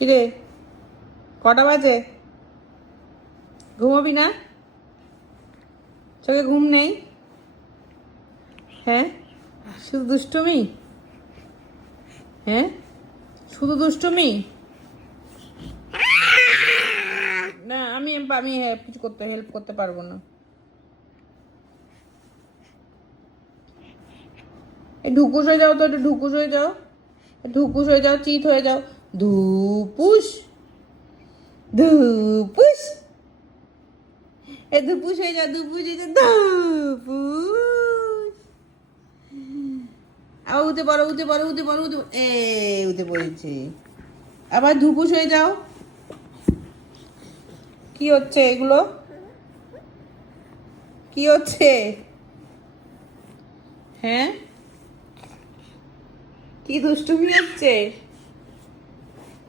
কিরে, কটা বাজে? ঘুমাবি না? চোখে ঘুম নেই? হ্যাঁ, শুধু দুষ্টুমি? হ্যাঁ, শুধু দুষ্টুমি? না, আমি আমি কিছু হেল্প করতে পারবো না। এই ঢুকুস হয়ে যাও তো, একটু ঢুকুস হয়ে যাও, ঢুকুস হয়ে যাও, চিত হয়ে যাও। ধুপুস, ধুপুস, এ ধুপুস হয়ে যাও, ধুপুস হয়ে যাও, ধুপুস। আবার উঠে পড়ো, উঠে পড়ো, উঠে পড়ো, উঠে পড়েছে। আবার ধুপুস হয়ে যাও। কি হচ্ছে এগুলো? কি হচ্ছে? হ্যাঁ, কি দুষ্টুমি হচ্ছে?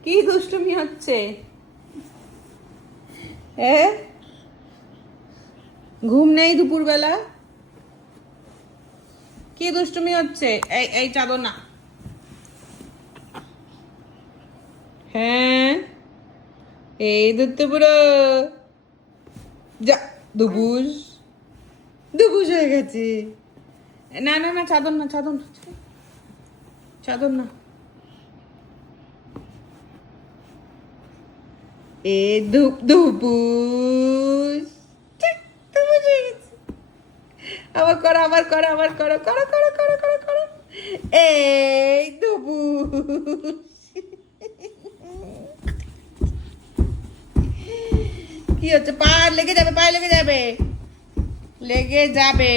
কি দুষ্টুমি হচ্ছে? হ্যাঁ, ঘুম নেই দুপুরবেলা? কি দুষ্টুমি হচ্ছে? এই এই চাদর না। হ্যাঁ, এই ধরতে পুরো যা, দুবুস, দুবুস হয়ে গেছে। না না না, চাদর না, চাদর না, চাদর না। এ ধুপ ধুপুস, ঠিক, দুবুস হয়ে গেছে। আবার করো, আবার করো, আবার করো, করো করো করো করো করো। এই দুবুস। কি হচ্ছে? পা লেগে যাবে, পায়ে লেগে যাবে, লেগে যাবে।